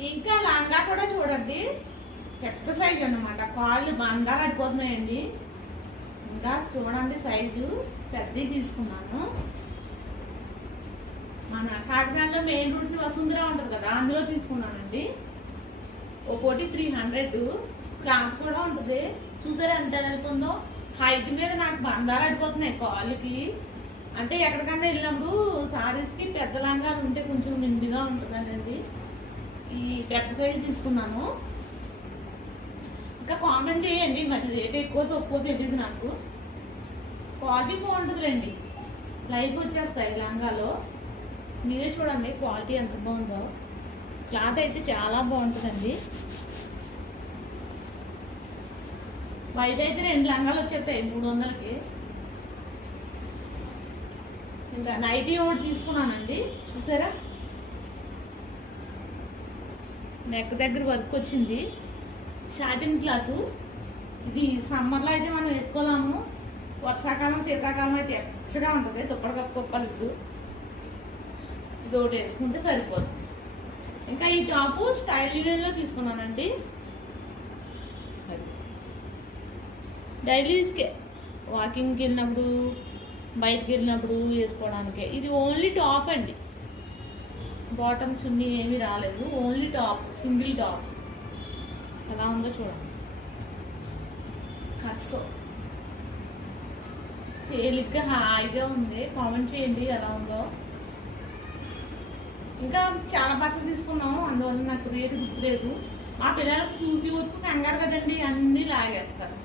ఇంకా లంగా కూడా చూడండి. పెద్ద సైజు అనమాట కాళ్ళు బంగారు అడిపోతున్నాయండి. ఇంకా చూడండి సైజు పెద్దవి తీసుకున్నాను. మన కాకినాడలో మెయిన్ రూట్ వసుంధర ఉంటుంది కదా అందులో తీసుకున్నానండి. ఒక్కోటి త్రీ హండ్రెడ్. క్లాత్ కూడా ఉంటుంది. చూసారు ఎంత వెళ్ళిపోతుందో హైట్ మీద నాకు బంధాలు అడిపోతున్నాయి కాళ్ళకి. అంటే ఎక్కడికన్నా వెళ్ళినప్పుడు సారీస్కి పెద్ద లంగాలు ఉంటే కొంచెం నిండుగా ఉంటుందండి పెద్ద సైజు తీసుకున్నాను. ఇంకా కామెంట్ చేయండి మరి రేట్ ఎక్కువ తక్కువ తెలియదు నాకు. క్వాలిటీ బాగుంటుందిలేండి. లైక్ వచ్చేస్తాయి లంగాలో. మీరే చూడండి క్వాలిటీ ఎంత బాగుందో. క్లాత్ అయితే చాలా బాగుంటుందండి. వైట్ అయితే రెండు లంగాలు వచ్చేస్తాయి మూడు వందలకి ఇంకా నైటీ ఒకటి తీసుకున్నానండి. చూసారా? నెక్ దగ్గర వర్క్ వచ్చింది. షార్టిన్ క్లాత్ ఇది సమ్మర్లో అయితే మనం వేసుకోలేము. వర్షాకాలం శీతాకాలం అయితే ఎచ్చగా ఉంటుంది. దుప్పటి కప్పుకోపలేదు ఇది ఒకటి వేసుకుంటే సరిపోతుంది ఇంకా ఈ టాపు స్టైల్ యూనియన్లో తీసుకున్నానండి. అది. డైలీ యూస్కే వాకింగ్కి వెళ్ళినప్పుడు బయటకు వెళ్ళినప్పుడు వేసుకోవడానికే. ఇది ఓన్లీ టాప్ అండి. బాటమ్ చున్నీ ఏమీ రాలేదు. ఓన్లీ టాప్ సింగిల్ టాప్ ఎలా ఉందో చూడండి. కట్స్ తేలిగ్గా హాయిగా ఉంది. కామెంట్ చేయండి ఎలా ఉందో. ఇంకా చాలా బట్టలు తీసుకున్నాము. అందువల్ల నాకు రేటు గుర్తులేదు. ఆ పిల్లలకు చూసి వరకు కంగారు కదండి. అన్నీ లాగేస్తారు.